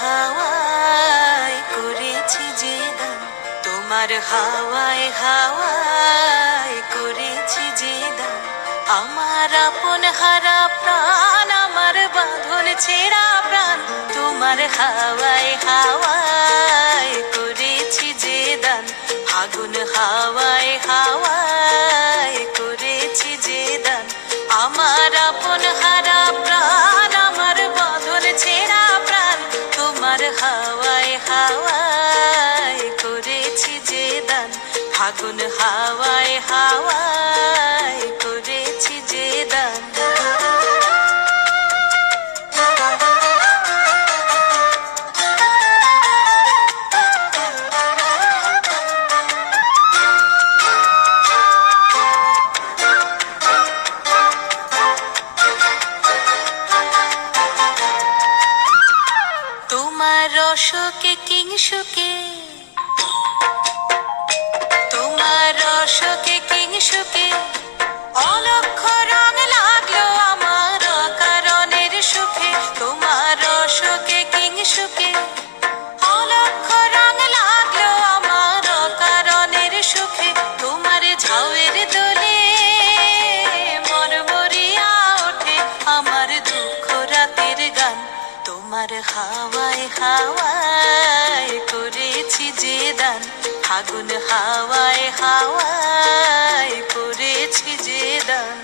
হাওয়ায় করেছি যে দান, তোমার হাওয়ায় হাওয়ায় করেছি যে দান। আমার আপন হারা প্রাণ, আমার বাঁধন ছেঁড়া প্রাণ, তোমার হাওয়ায় হাওয়ায় করেছি যে দান। ফাগুন হাওয়ায় হাওয়ায় করেছি যে দান। আমার আপন হারা প্রাণ, আমার বাঁধন ছেঁড়া প্রাণ, তোমার হাওয়ায় হাওয়ায় করেছি যে দান। ফাগুন হাওয়ায় হাওয়ায় করেছি যে দান। তোমার রসকে কিংসুকে, তোমার রসকে কিংসুকে অলক্ষ রং লাগলো আমার অকারণের সুখে। তোমার রসকে কিংসুকে অলক্ষ রং লাগলো আমার অকারণের সুখে। তোমার ঝাউয়ের দোলে মরমরিয়া ওঠে আমার দুঃখ রাতের গান। তোমার হাওয়ায় হাওয়ায় করেছি যে দান। ফাগুন হাওয়ায় হাওয়ায় করেছি যে দান।